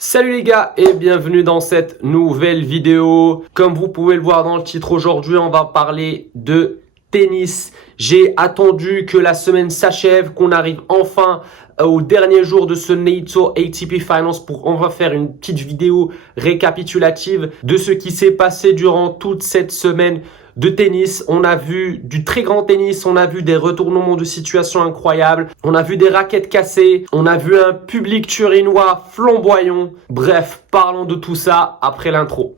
Salut les gars et bienvenue dans cette nouvelle vidéo. Comme vous pouvez le voir dans le titre, aujourd'hui on va parler de tennis. J'ai attendu que la semaine s'achève, qu'on arrive enfin au dernier jour de ce NATO ATP Finals pour on va faire une petite vidéo récapitulative de ce qui s'est passé durant toute cette semaine de tennis. On a vu du très grand tennis, on a vu des retournements de situation incroyables, on a vu des raquettes cassées, on a vu un public turinois flamboyant. Bref, parlons de tout ça après l'intro.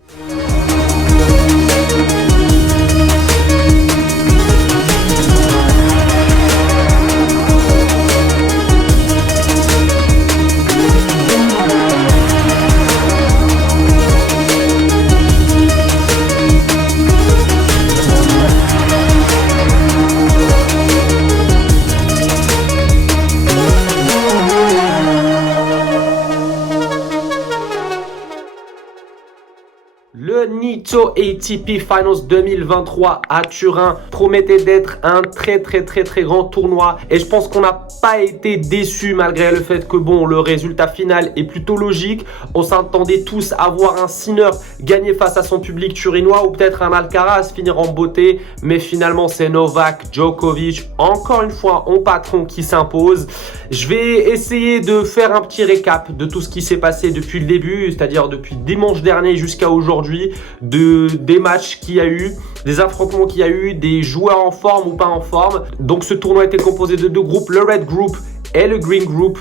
Le NATO ATP Finals 2023 à Turin promettait d'être un très grand tournoi et je pense qu'on n'a pas été déçus malgré le fait que bon, le résultat final est plutôt logique. On s'attendait tous à voir un Sinner gagner face à son public turinois ou peut-être un Alcaraz finir en beauté, mais finalement c'est Novak Djokovic, encore une fois en patron, qui s'impose. Je vais essayer de faire un petit récap de tout ce qui s'est passé depuis le début, c'est-à-dire depuis dimanche dernier jusqu'à aujourd'hui, des matchs qu'il y a eu, des affrontements qu'il y a eu, des joueurs en forme ou pas en forme. Donc ce tournoi était composé de deux groupes, le Red Group et le Green Group.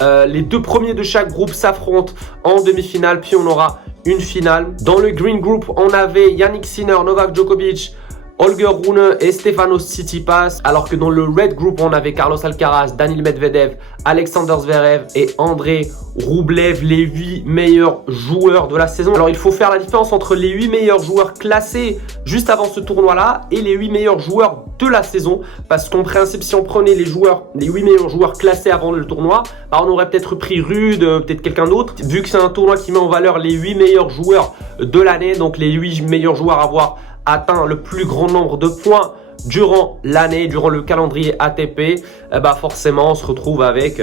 Les deux premiers de chaque groupe s'affrontent en demi-finale, puis on aura une finale. Dans le Green Group, on avait Jannik Sinner, Novak Djokovic, Holger Rune et Stefanos Tsitsipas, alors que dans le Red Group, on avait Carlos Alcaraz, Daniil Medvedev, Alexander Zverev et Andrei Rublev, les 8 meilleurs joueurs de la saison. Alors il faut faire la différence entre les 8 meilleurs joueurs classés juste avant ce tournoi-là et les 8 meilleurs joueurs de la saison, parce qu'en principe, si on prenait les 8 meilleurs joueurs classés avant le tournoi, bah on aurait peut-être pris Rude, peut-être quelqu'un d'autre, vu que c'est un tournoi qui met en valeur les 8 meilleurs joueurs de l'année, donc les 8 meilleurs joueurs à avoir atteint le plus grand nombre de points durant l'année, durant le calendrier ATP, bah forcément on se retrouve avec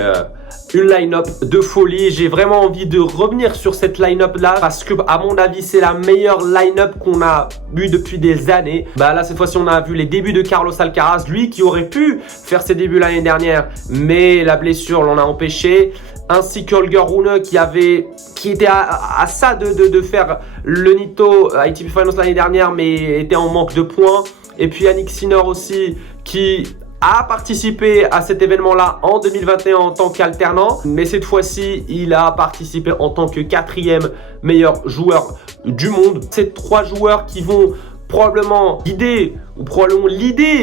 une line-up de folie. J'ai vraiment envie de revenir sur cette line-up là parce que à mon avis c'est la meilleure line-up qu'on a eu depuis des années. Bah là cette fois-ci on a vu les débuts de Carlos Alcaraz, lui qui aurait pu faire ses débuts l'année dernière, mais la blessure l'en a empêché, ainsi que Holger Rune qui était à ça de faire le NATO ATP Finals l'année dernière mais était en manque de points. Et puis Jannik Sinner aussi qui a participé à cet événement-là en 2021 en tant qu'alternant. Mais cette fois-ci, il a participé en tant que 4e meilleur joueur du monde. Ces 3 joueurs qui vont probablement l'idée,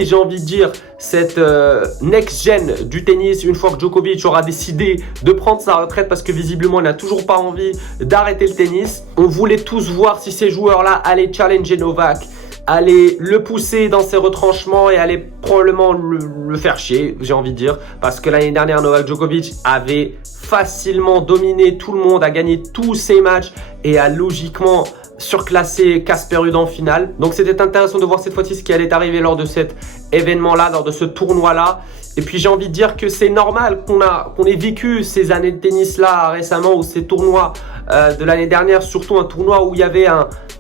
j'ai envie de dire, cette next-gen du tennis une fois que Djokovic aura décidé de prendre sa retraite parce que visiblement il n'a toujours pas envie d'arrêter le tennis. On voulait tous voir si ces joueurs-là allaient challenger Novak, aller le pousser dans ses retranchements et aller probablement le faire chier, j'ai envie de dire, parce que l'année dernière Novak Djokovic avait facilement dominé tout le monde, a gagné tous ses matchs et a logiquement surclassé Casper Ruud en finale. Donc c'était intéressant de voir cette fois-ci ce qui allait arriver lors de cet événement-là, lors de ce tournoi-là. Et puis j'ai envie de dire que c'est normal qu'on ait vécu ces années de tennis-là récemment, ou ces tournois de l'année dernière, surtout un tournoi où il y avait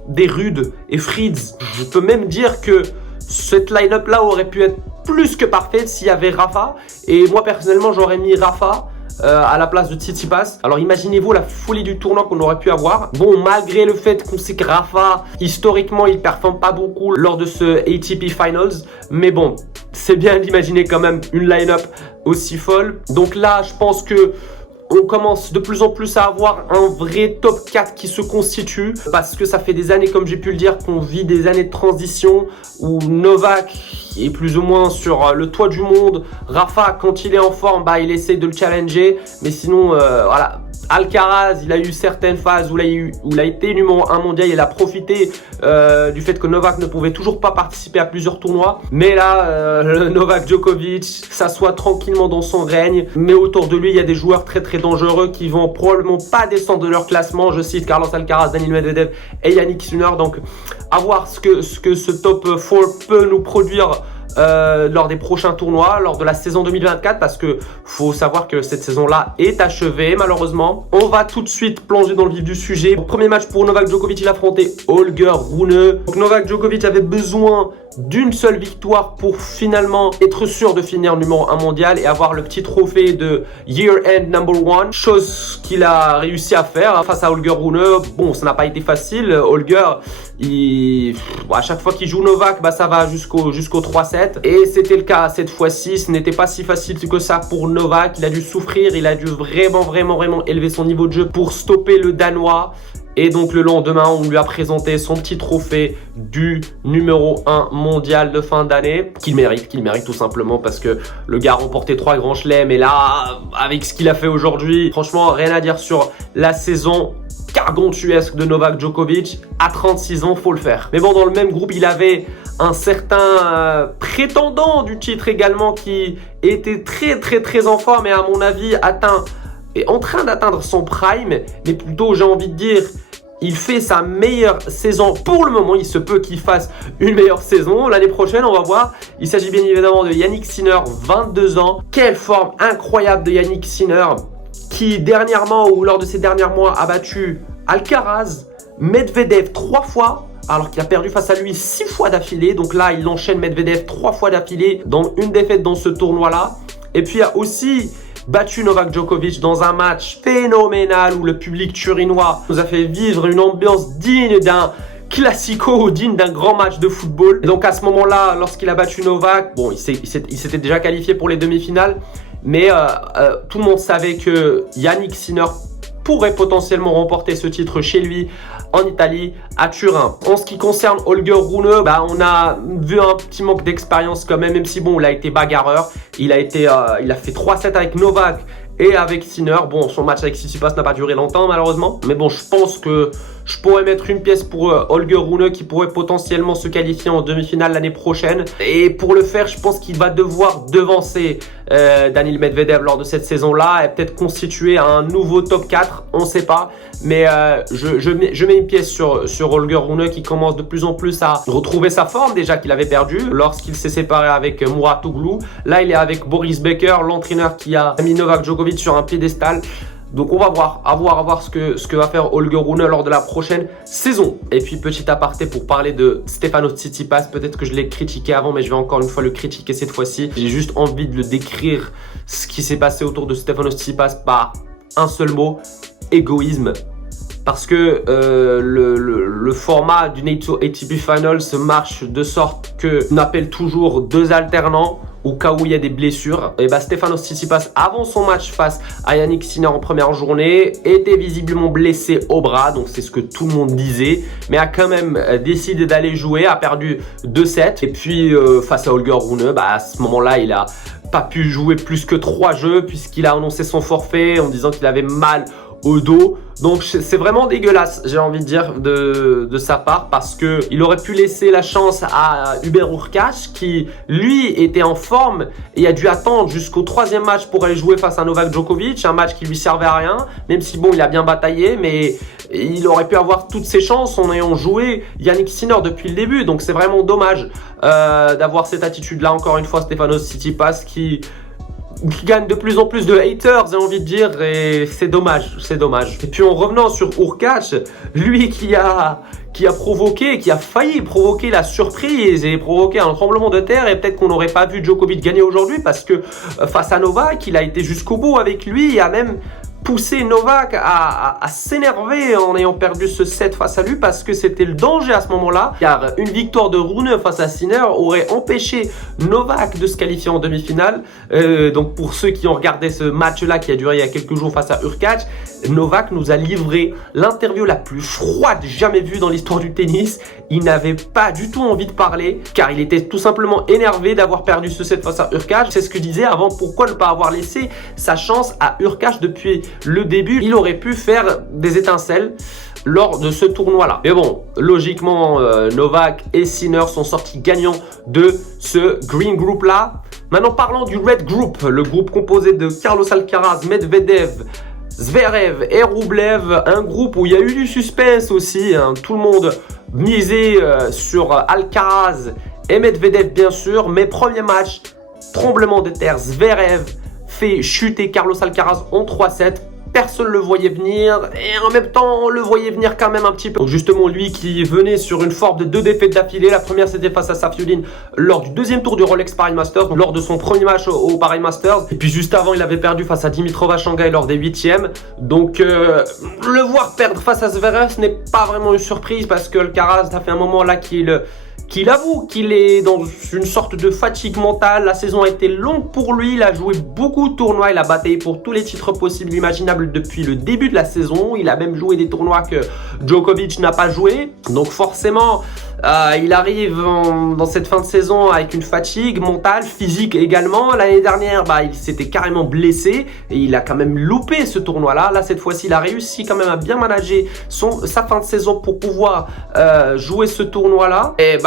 des Ruud et Fritz. Je peux même dire que cette line-up là aurait pu être plus que parfaite s'il y avait Rafa. Et moi personnellement j'aurais mis Rafa à la place de Tsitsipas. Alors imaginez-vous la folie du tournoi qu'on aurait pu avoir. Bon, malgré le fait qu'on sait que Rafa historiquement il performe pas beaucoup lors de ce ATP Finals, mais bon, c'est bien d'imaginer quand même une line-up aussi folle. Donc là je pense que on commence de plus en plus à avoir un vrai top 4 qui se constitue, parce que ça fait des années, comme j'ai pu le dire, qu'on vit des années de transition où Novak est plus ou moins sur le toit du monde. Rafa, quand il est en forme, bah, il essaye de le challenger, mais sinon voilà. Alcaraz, il a eu certaines phases où il a été numéro 1 mondial, il a profité du fait que Novak ne pouvait toujours pas participer à plusieurs tournois. Mais là, Novak Djokovic s'assoit tranquillement dans son règne, mais autour de lui, il y a des joueurs très dangereux qui vont probablement pas descendre de leur classement. Je cite Carlos Alcaraz, Daniil Medvedev et Jannik Sinner. Donc, à voir ce que ce top 4 peut nous produire lors des prochains tournois, lors de la saison 2024, parce que faut savoir que cette saison-là est achevée malheureusement. On va tout de suite plonger dans le vif du sujet. Premier match pour Novak Djokovic, il affrontait Holger Rune. Donc Novak Djokovic avait besoin d'une seule victoire pour finalement être sûr de finir numéro 1 mondial et avoir le petit trophée de Year End Number 1, chose qu'il a réussi à faire face à Holger Rune. Bon, ça n'a pas été facile. Holger, à chaque fois qu'il joue Novak, ça va jusqu'au 3-7 et c'était le cas cette fois-ci. Ce n'était pas si facile que ça pour Novak. Il a dû souffrir, il a dû vraiment élever son niveau de jeu pour stopper le Danois. Et donc le lendemain, on lui a présenté son petit trophée du numéro 1 mondial de fin d'année, qu'il mérite tout simplement parce que le gars a remporté 3 grands chelems. Et là, avec ce qu'il a fait aujourd'hui, franchement, rien à dire sur la saison gargantuesque de Novak Djokovic. À 36 ans, faut le faire. Mais bon, dans le même groupe, il avait un certain prétendant du titre également qui était très en forme et à mon avis est en train d'atteindre son prime, mais plutôt j'ai envie de dire il fait sa meilleure saison pour le moment. Il se peut qu'il fasse une meilleure saison l'année prochaine, on va voir. Il s'agit bien évidemment de Jannik Sinner, 22 ans. Quelle forme incroyable de Jannik Sinner qui dernièrement ou lors de ces derniers mois a battu Alcaraz, Medvedev 3 fois alors qu'il a perdu face à lui 6 fois d'affilée. Donc là il enchaîne Medvedev 3 fois d'affilée dans une défaite dans ce tournoi là. Et puis il y a aussi battu Novak Djokovic dans un match phénoménal où le public turinois nous a fait vivre une ambiance digne d'un classico, digne d'un grand match de football. Et donc à ce moment-là, lorsqu'il a battu Novak, bon, il s'était déjà qualifié pour les demi-finales, mais tout le monde savait que Jannik Sinner pourrait potentiellement remporter ce titre chez lui en Italie, à Turin. En ce qui concerne Holger Rune, on a vu un petit manque d'expérience quand même si bon, il a été bagarreur. Il a fait 3-7 avec Novak et avec Sinner. Bon, son match avec Tsitsipas n'a pas duré longtemps malheureusement. Mais bon, je pense que je pourrais mettre une pièce pour Holger Rune qui pourrait potentiellement se qualifier en demi-finale l'année prochaine. Et pour le faire, je pense qu'il va devoir devancer Daniil Medvedev lors de cette saison-là et peut-être constituer un nouveau top 4. On ne sait pas. Mais je mets une pièce sur Holger Rune qui commence de plus en plus à retrouver sa forme déjà qu'il avait perdue lorsqu'il s'est séparé avec Mouratoglou. Là, il est avec Boris Becker, l'entraîneur qui a mis Novak Djokovic sur un piédestal. Donc on va voir ce que va faire Holger Rune lors de la prochaine saison. Et puis petit aparté pour parler de Stefanos Tsitsipas, peut-être que je l'ai critiqué avant, mais je vais encore une fois le critiquer cette fois-ci. J'ai juste envie de le décrire, ce qui s'est passé autour de Stefanos Tsitsipas par un seul mot, égoïsme. Parce que le format du ATP Finals marche de sorte qu'on appelle toujours 2 alternants au cas où il y a des blessures. Et Stefanos Tsitsipas, avant son match face à Jannik Sinner en première journée, était visiblement blessé au bras, donc c'est ce que tout le monde disait, mais a quand même décidé d'aller jouer, a perdu 2-7. Et puis face à Holger Rune, à ce moment-là, il a pas pu jouer plus que 3 jeux puisqu'il a annoncé son forfait en disant qu'il avait mal au dos. Donc c'est vraiment dégueulasse, j'ai envie de dire, de sa part, parce que il aurait pu laisser la chance à Hubert Hurkacz qui lui était en forme et a dû attendre jusqu'au 3e match pour aller jouer face à Novak Djokovic, un match qui lui servait à rien, même si bon, il a bien bataillé, mais il aurait pu avoir toutes ses chances en ayant joué Jannik Sinner depuis le début. Donc c'est vraiment dommage d'avoir cette attitude là, encore une fois, Stefanos Tsitsipas qui gagne de plus en plus de haters, j'ai envie de dire, et c'est dommage. Et puis en revenant sur Hurkacz, lui qui a failli provoquer la surprise et provoquer un tremblement de terre, et peut-être qu'on n'aurait pas vu Djokovic gagner aujourd'hui parce que face à Novak, il a été jusqu'au bout avec lui, il a même poussé Novak à s'énerver en ayant perdu ce set face à lui parce que c'était le danger à ce moment-là, car une victoire de Rune face à Sinner aurait empêché Novak de se qualifier en demi-finale. Donc pour ceux qui ont regardé ce match-là qui a duré il y a quelques jours face à Hurkacz, Novak nous a livré l'interview la plus froide jamais vue dans l'histoire du tennis. Il n'avait pas du tout envie de parler car il était tout simplement énervé d'avoir perdu ce set face à Hurkacz. C'est ce que je disais avant, pourquoi ne pas avoir laissé sa chance à Hurkacz depuis le début. Il aurait pu faire des étincelles lors de ce tournoi-là. Mais bon, logiquement, Novak et Sinner sont sortis gagnants de ce Green Group-là. Maintenant, parlons du Red Group, le groupe composé de Carlos Alcaraz, Medvedev, Zverev et Rublev, un groupe où il y a eu du suspense aussi, hein. Tout le monde misait sur Alcaraz et Medvedev bien sûr. Mais premier match, tremblement de terre, Zverev fait chuter Carlos Alcaraz en 3-7. Personne ne le voyait venir et en même temps on le voyait venir quand même un petit peu. Donc justement lui qui venait sur une forme de 2 défaites d'affilée. La première c'était face à Safiuddin lors du 2e tour du Rolex Paris Masters, donc lors de son premier match au Paris Masters. Et puis juste avant il avait perdu face à Dimitrov à Shanghai lors des 8e. Donc le voir perdre face à Zverev ce n'est pas vraiment une surprise parce que Alcaraz ça fait un moment là qu'il avoue qu'il est dans une sorte de fatigue mentale. La saison a été longue pour lui, il a joué beaucoup de tournois, il a bataillé pour tous les titres possibles et imaginables depuis le début de la saison. Il a même joué des tournois que Djokovic n'a pas joué. Donc forcément, il arrive dans cette fin de saison avec une fatigue mentale, physique également. L'année dernière, il s'était carrément blessé et il a quand même loupé ce tournoi-là. Là, cette fois-ci, il a réussi quand même à bien manager sa fin de saison pour pouvoir jouer ce tournoi-là. Et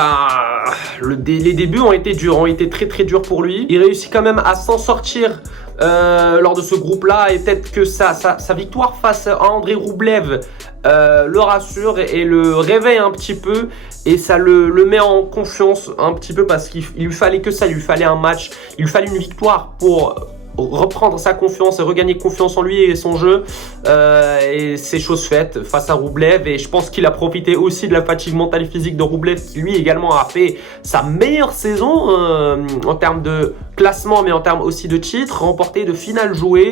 les débuts ont été durs, ont été très très durs pour lui. Il réussit quand même à s'en sortir lors de ce groupe-là et peut-être que sa victoire face à André Roublev le rassure et le réveille un petit peu et ça le met en confiance un petit peu parce qu'il lui fallait que ça, il lui fallait un match, il lui fallait une victoire pour reprendre sa confiance et regagner confiance en lui et son jeu et c'est chose faite face à Roublev et je pense qu'il a profité aussi de la fatigue mentale et physique de Roublev qui lui également a fait sa meilleure saison en termes de classement mais en termes aussi de titres remportés, de finales jouées.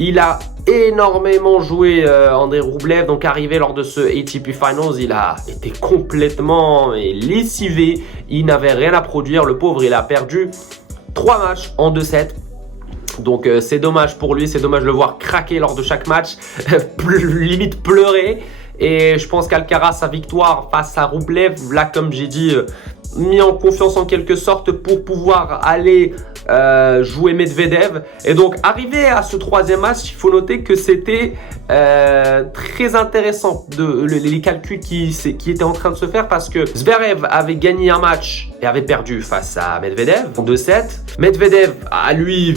Il a énormément joué André Roublev, donc arrivé lors de ce ATP Finals, il a été complètement lessivé, il n'avait rien à produire, le pauvre il a perdu 3 matchs en 2-7. Donc c'est dommage pour lui, c'est dommage de le voir craquer lors de chaque match, limite pleurer. Et je pense qu'Alcaraz, sa victoire face à Roublev, là comme j'ai dit, mis en confiance en quelque sorte pour pouvoir aller jouer Medvedev. Et donc arrivé à ce 3e match, il faut noter que c'était très intéressant les calculs qui étaient en train de se faire parce que Zverev avait gagné un match et avait perdu face à Medvedev en 2-7. Medvedev a lui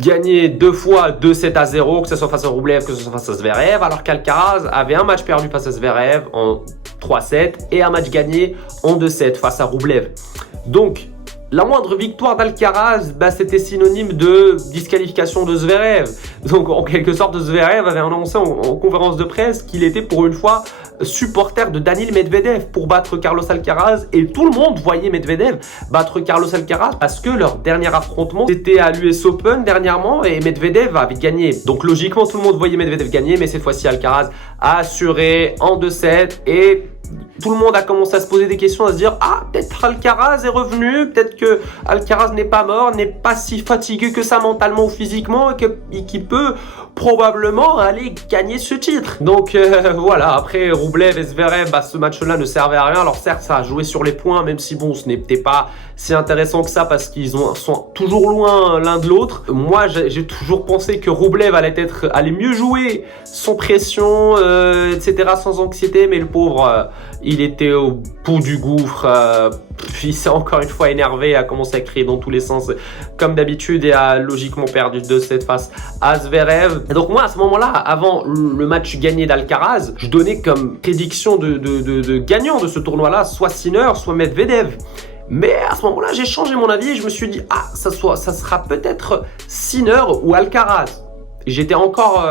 gagné 2 fois 2-7-0, que ce soit face à Roublev, que ce soit face à Zverev, alors qu'Alcaraz avait un match perdu face à Zverev en 3-7 et un match gagné en 2-7 face à Roublev. Donc, la moindre victoire d'Alcaraz, c'était synonyme de disqualification de Zverev. Donc, en quelque sorte, Zverev avait annoncé en conférence de presse qu'il était pour une fois supporter de Daniil Medvedev pour battre Carlos Alcaraz et tout le monde voyait Medvedev battre Carlos Alcaraz parce que leur dernier affrontement c'était à l'US Open dernièrement et Medvedev avait gagné. Donc logiquement tout le monde voyait Medvedev gagner mais cette fois-ci Alcaraz a assuré en 2-7 et tout le monde a commencé à se poser des questions, à se dire peut-être Alcaraz est revenu, peut-être que Alcaraz n'est pas mort, n'est pas si fatigué que ça mentalement ou physiquement et qu'il peut probablement aller gagner ce titre. Donc voilà, après Roublev et Zverev, ce match-là ne servait à rien. Alors certes, ça a joué sur les points, même si bon, ce n'était pas si intéressant que ça parce qu'ils sont toujours loin l'un de l'autre. Moi, j'ai toujours pensé que Roublev allait mieux jouer sans pression, etc., sans anxiété, mais le pauvre, il était au bout du gouffre. Puis il s'est encore une fois énervé, a commencé à crier dans tous les sens comme d'habitude et a logiquement perdu 2-7 face à Zverev. Et donc moi à ce moment-là, avant le match gagné d'Alcaraz, je donnais comme prédiction de gagnant de ce tournoi-là, soit Sinner, soit Medvedev. Mais à ce moment-là, j'ai changé mon avis et je me suis dit ça sera peut-être Sinner ou Alcaraz. J'étais encore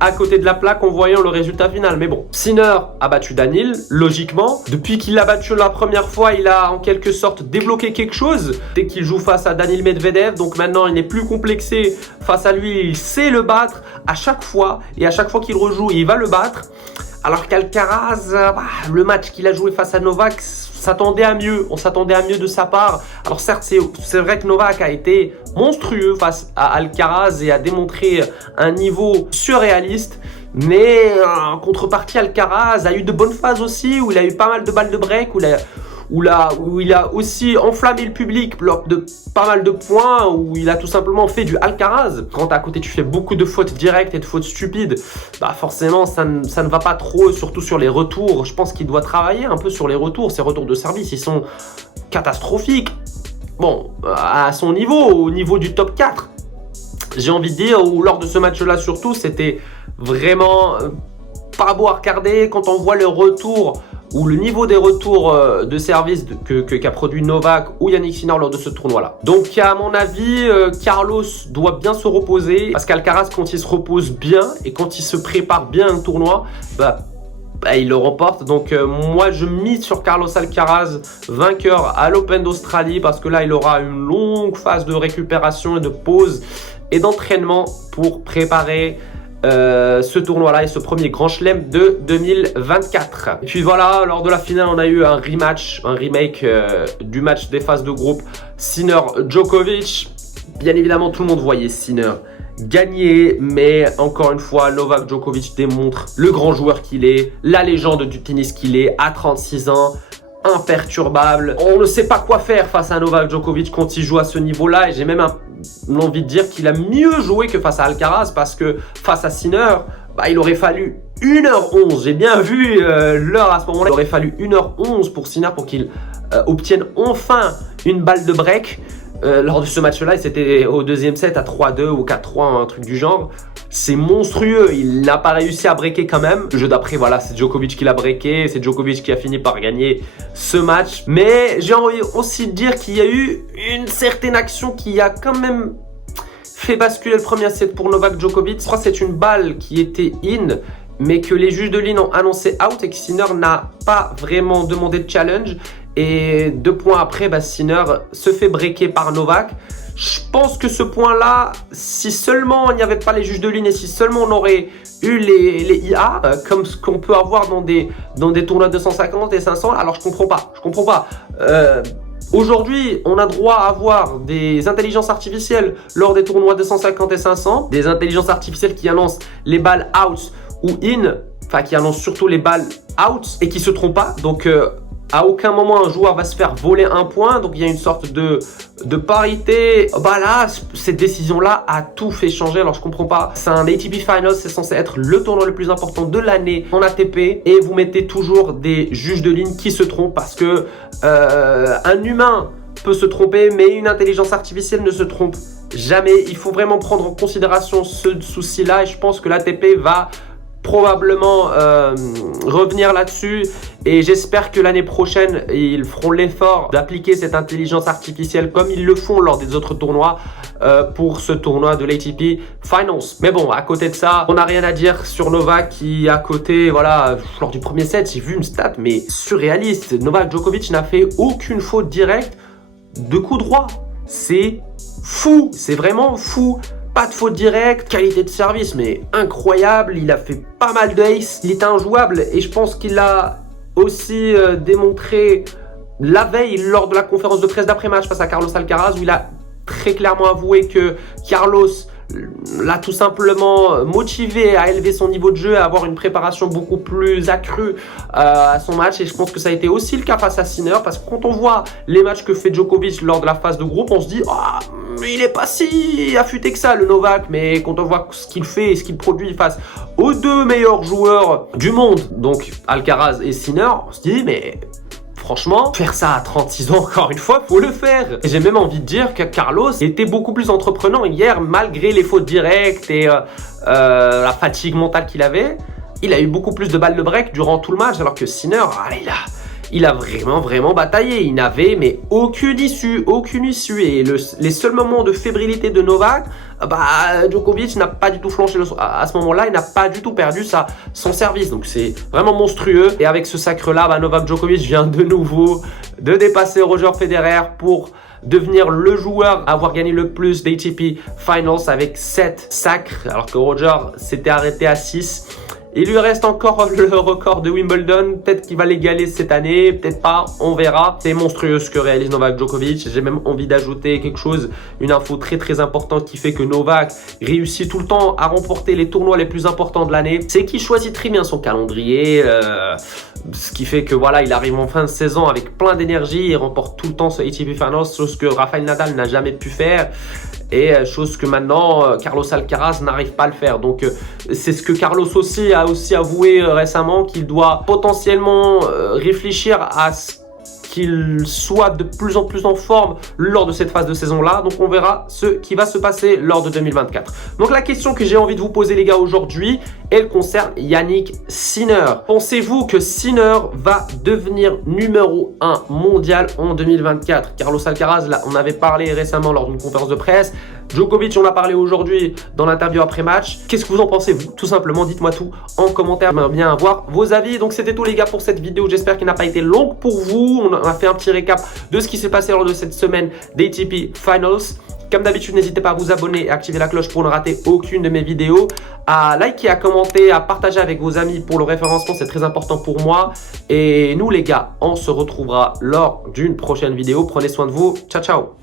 à côté de la plaque en voyant le résultat final. Mais bon, Sinner a battu Daniil, logiquement. Depuis qu'il l'a battu la première fois, il a en quelque sorte débloqué quelque chose. Dès qu'il joue face à Daniil Medvedev, donc maintenant il n'est plus complexé face à lui. Il sait le battre à chaque fois. Et à chaque fois qu'il rejoue, il va le battre. Alors qu'Alcaraz, le match qu'il a joué face à Novak, s'attendait à mieux. On s'attendait à mieux de sa part. Alors certes, c'est vrai que Novak a été monstrueux face à Alcaraz et a démontré un niveau surréaliste. Mais en contrepartie, Alcaraz a eu de bonnes phases aussi, où il a eu pas mal de balles de break, où il a aussi enflammé le public lors de pas mal de points, où il a tout simplement fait du Alcaraz. Quand à côté tu fais beaucoup de fautes directes et de fautes stupides, forcément ça ne va pas trop, surtout sur les retours. Je pense qu'il doit travailler un peu sur les retours. Ses retours de service, ils sont catastrophiques. Bon, à son niveau, au niveau du top 4, j'ai envie de dire, ou lors de ce match-là surtout, c'était vraiment pas beau à regarder. Quand on voit le retour ou le niveau des retours de service qu'a produit Novak ou Yannick Sinner lors de ce tournoi-là. Donc à mon avis, Carlos doit bien se reposer parce qu'Alcaraz, quand il se repose bien et quand il se prépare bien un tournoi, il le remporte. Donc moi je mise sur Carlos Alcaraz vainqueur à l'Open d'Australie parce que là il aura une longue phase de récupération et de pause et d'entraînement pour préparer ce tournoi-là et ce premier grand chelem de 2024. Et puis voilà, lors de la finale, on a eu un remake du match des phases de groupe Sinner-Djokovic. Bien évidemment, tout le monde voyait Sinner gagner, mais encore une fois, Novak Djokovic démontre le grand joueur qu'il est, la légende du tennis qu'il est à 36 ans. Imperturbable. On ne sait pas quoi faire face à Novak Djokovic quand il joue à ce niveau-là et j'ai même envie de dire qu'il a mieux joué que face à Alcaraz parce que face à Sinner, il aurait fallu 1h11. J'ai bien vu l'heure à ce moment-là. Il aurait fallu 1h11 pour Sinner pour qu'il obtienne enfin une balle de break. Lors de ce match-là, c'était au deuxième set à 3-2 ou 4-3, un truc du genre. C'est monstrueux, il n'a pas réussi à breaker quand même. Le jeu d'après, voilà, c'est Djokovic qui l'a breaké, c'est Djokovic qui a fini par gagner ce match. Mais j'ai envie aussi de dire qu'il y a eu une certaine action qui a quand même fait basculer le premier set pour Novak Djokovic. Je crois que c'est une balle qui était in, mais que les juges de ligne ont annoncé out et que Sinner n'a pas vraiment demandé de challenge. Et 2 points après, Sinner se fait breaker par Novak. Je pense que ce point-là, si seulement il n'y avait pas les juges de ligne et si seulement on aurait eu les IA, comme ce qu'on peut avoir dans des tournois de 250 et 500, alors je comprends pas. Aujourd'hui, on a droit à avoir des intelligences artificielles lors des tournois de 150 et 500, des intelligences artificielles qui annoncent les balles out ou in, enfin qui annoncent surtout les balles out et qui se trompent pas. Donc à aucun moment un joueur va se faire voler un point, donc il y a une sorte de parité. Là, cette décision-là a tout fait changer, alors je comprends pas. C'est un ATP Finals, c'est censé être le tournoi le plus important de l'année en ATP, et vous mettez toujours des juges de ligne qui se trompent parce que un humain peut se tromper, mais une intelligence artificielle ne se trompe jamais. Il faut vraiment prendre en considération ce souci-là, et je pense que l'ATP va probablement revenir là-dessus et j'espère que l'année prochaine ils feront l'effort d'appliquer cette intelligence artificielle comme ils le font lors des autres tournois pour ce tournoi de l'ATP Finals. Mais bon, à côté de ça, on n'a rien à dire sur Novak qui à côté, voilà, lors du premier set, j'ai vu une stat mais surréaliste. Novak Djokovic n'a fait aucune faute directe de coup droit. C'est fou, c'est vraiment fou. Pas de faute directe, qualité de service mais incroyable, il a fait pas mal d'ace, il est injouable et je pense qu'il a aussi démontré la veille lors de la conférence de presse d'après-match face à Carlos Alcaraz où il a très clairement avoué que Carlos l'a tout simplement motivé à élever son niveau de jeu, à avoir une préparation beaucoup plus accrue à son match et je pense que ça a été aussi le cas face à Sinner parce que quand on voit les matchs que fait Djokovic lors de la phase de groupe, on se dit il est pas si affûté que ça le Novak, mais quand on voit ce qu'il fait et ce qu'il produit face aux 2 meilleurs joueurs du monde, donc Alcaraz et Sinner, on se dit mais franchement, faire ça à 36 ans, encore une fois, faut le faire. Et j'ai même envie de dire que Carlos était beaucoup plus entreprenant hier, malgré les fautes directes et la fatigue mentale qu'il avait. Il a eu beaucoup plus de balles de break durant tout le match, alors que Sinner, il a vraiment bataillé. Il n'avait mais aucune issue. Et les seuls moments de fébrilité de Novak, Djokovic n'a pas du tout flanché à ce moment-là. Il n'a pas du tout perdu son service. Donc c'est vraiment monstrueux. Et avec ce sacre-là, Novak Djokovic vient de nouveau de dépasser Roger Federer pour devenir le joueur à avoir gagné le plus d'ATP Finals avec 7 sacres, alors que Roger s'était arrêté à 6. Il lui reste encore le record de Wimbledon, peut-être qu'il va l'égaler cette année, peut-être pas, on verra. C'est monstrueux ce que réalise Novak Djokovic. J'ai même envie d'ajouter quelque chose, une info très importante qui fait que Novak réussit tout le temps à remporter les tournois les plus importants de l'année. C'est qu'il choisit très bien son calendrier, ce qui fait que voilà, il arrive en fin de saison avec plein d'énergie, il remporte tout le temps ce ATP Finals, chose que Rafael Nadal n'a jamais pu faire. Et chose que maintenant Carlos Alcaraz n'arrive pas à le faire. Donc c'est ce que Carlos aussi a avoué récemment, qu'il doit potentiellement réfléchir à ce qu'il soit de plus en plus en forme lors de cette phase de saison-là. Donc on verra ce qui va se passer lors de 2024. Donc la question que j'ai envie de vous poser les gars aujourd'hui, elle concerne Jannik Sinner. Pensez-vous que Sinner va devenir numéro 1 mondial en 2024? Carlos Alcaraz, là, on avait parlé récemment lors d'une conférence de presse. Djokovic, on a parlé aujourd'hui dans l'interview après-match. Qu'est-ce que vous en pensez, vous? Tout simplement, dites-moi tout en commentaire. J'aimerais bien avoir vos avis. Donc, c'était tout, les gars, pour cette vidéo. J'espère qu'elle n'a pas été longue pour vous. On a fait un petit récap de ce qui s'est passé lors de cette semaine d'ATP Finals. Comme d'habitude, n'hésitez pas à vous abonner et activer la cloche pour ne rater aucune de mes vidéos. À liker, à commenter, à partager avec vos amis pour le référencement, c'est très important pour moi. Et nous, les gars, on se retrouvera lors d'une prochaine vidéo. Prenez soin de vous. Ciao, ciao.